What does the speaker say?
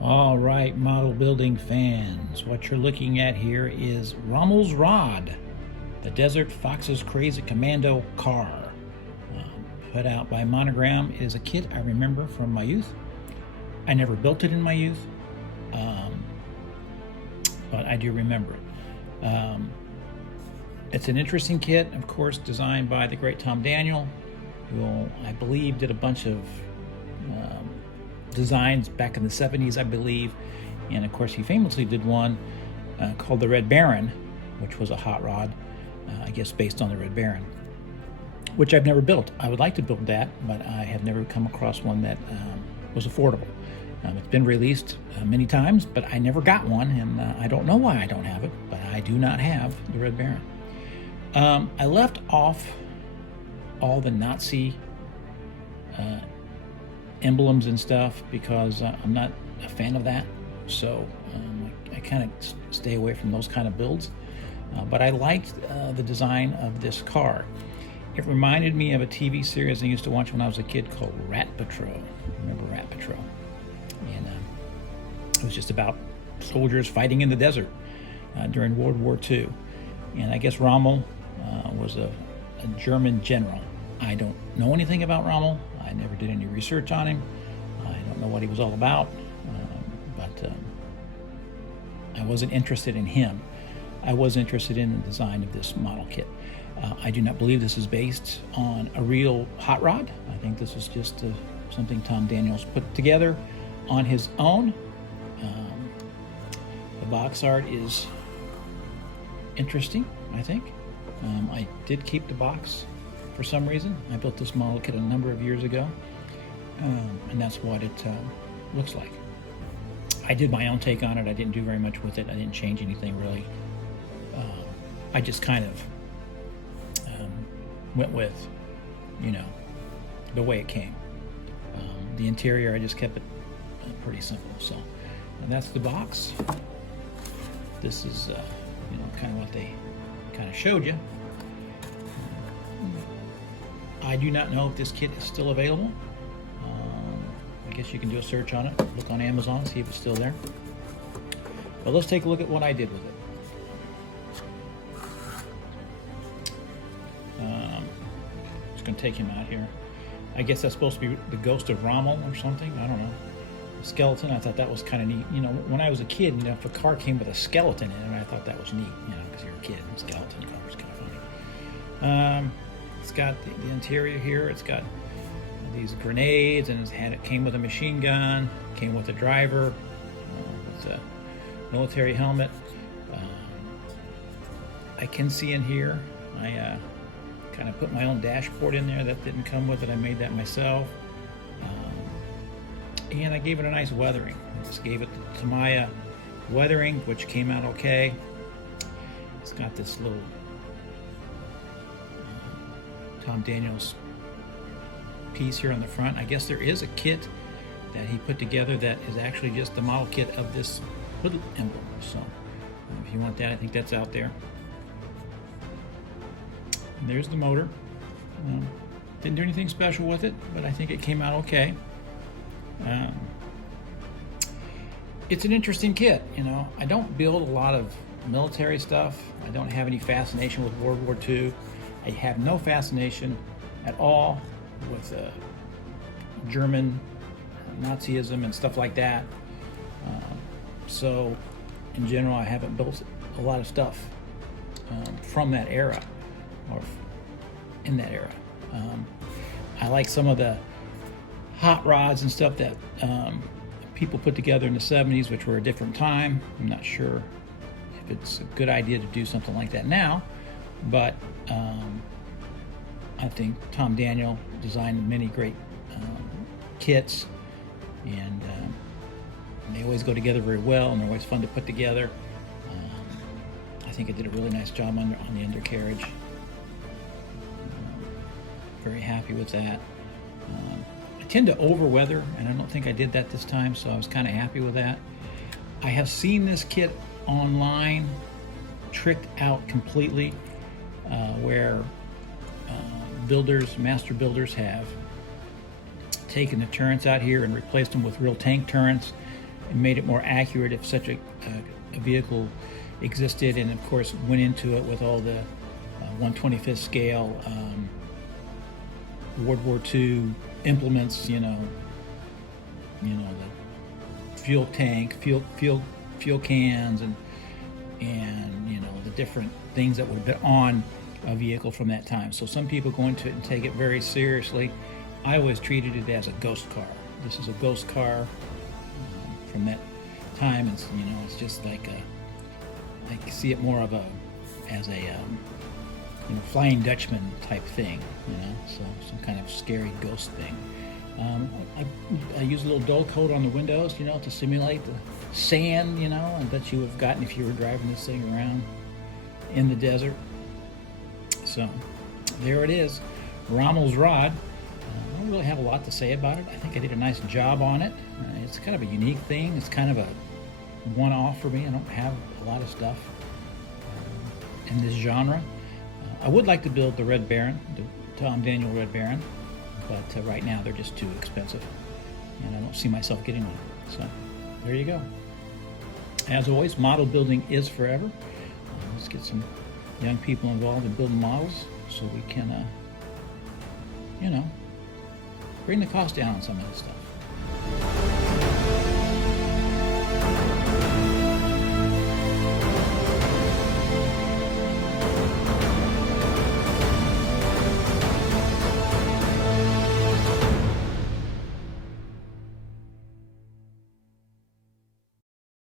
All right, model building fans, what you're looking at here is Rommel'S Rod, the Desert Fox's Crazy Commando car. Put out by Monogram. It is a kit I remember from my youth. I never built it in my youth, but I do remember it. It's an interesting kit, of course, designed by the great Tom Daniel, who I believe did a bunch of designs back in the 70s, I believe. And of course, he famously did one called the Red Baron, which was a hot rod, I guess based on the Red Baron, which I've never built. I would like to build that, but I have never come across one that was affordable. It's been released many times, but I never got one, and I don't know why I don't have it, but I do not have the Red Baron. I left off all the Nazi emblems and stuff because I'm not a fan of that, so I kind of stay away from those kind of builds. But I liked the design of this car. It reminded me of a TV series I used to watch when I was a kid called Rat Patrol. Remember Rat Patrol? And it was just about soldiers fighting in the desert during World War II. And I guess Rommel was a German general. I don't know anything about Rommel. I never did any research on him. I don't know what he was all about, but I wasn't interested in him. I was interested in the design of this model kit. I do not believe this is based on a real hot rod. I think this is just something Tom Daniels put together on his own. The box art is interesting, I think. I did keep the box for some reason. I built this model kit a number of years ago, and that's what it looks like. I did my own take on it. I didn't do very much with it. I didn't change anything really. I just kind of went with, the way it came. The interior, I just kept it pretty simple. So, and that's the box. This is, kind of what they kind of showed you. I do not know if this kit is still available. I guess you can do a search on it, look on Amazon, see if it's still there. But let's take a look at what I did with it. Just gonna take him out here. I guess that's supposed to be the ghost of Rommel or something. I don't know. The skeleton, I thought that was kind of neat. When I was a kid, if a car came with a skeleton in it, I thought that was neat, because you're a kid and skeleton car is kind of funny. It's got the interior here. It's got these grenades, and it came with a machine gun, came with a driver, with a military helmet. I can see in here, I kind of put my own dashboard in there. That didn't come with it. I made that myself. And I gave it a nice weathering. I just gave it the Tamiya weathering, which came out okay. It's got this little Tom Daniels piece here on the front. I guess there is a kit that he put together that is actually just the model kit of this hood emblem. So if you want that, I think that's out there. And there's the motor. Didn't do anything special with it, but I think it came out okay. It's an interesting kit. I don't build a lot of military stuff. I don't have any fascination with World War II. I have no fascination at all with German Nazism and stuff like that. So in general, I haven't built a lot of stuff from that era or in that era. I like some of the hot rods and stuff that people put together in the 70s, which were a different time. I'm not sure if it's a good idea to do something like that now, but I think Tom Daniel designed many great kits, and they always go together very well, and they're always fun to put together. I think it did a really nice job on the undercarriage. Very happy with that. I tend to over-weather, and I don't think I did that this time, so I was kind of happy with that. I have seen this kit online tricked out completely, where builders, master builders, have taken the turrets out here and replaced them with real tank turrets and made it more accurate if such a vehicle existed, and of course went into it with all the 1/25th scale World War II implements, you know, the fuel tank, fuel cans, and you know, the different things that would have been on a vehicle from that time. So some people go into it and take it very seriously. I always treated it as a ghost car. This is a ghost car from that time. It's, you know, it's just like I see it more of as a you know, Flying Dutchman type thing, you know, so some kind of scary ghost thing. I use a little dull coat on the windows, you know, to simulate the sand, you know, and that you would have gotten if you were driving this thing around in the desert. So there it is, Rommel'S rod. I don't really have a lot to say about it. I think I did a nice job on it. It's kind of a unique thing. It's kind of a one-off for me. I don't have a lot of stuff in this genre. I would like to build the Red Baron, the Tom Daniel Red Baron, but right now they're just too expensive, and I don't see myself getting one. So there you go. As always, model building is forever. Let's get some young people involved in building models so we can, you know, bring the cost down on some of this stuff.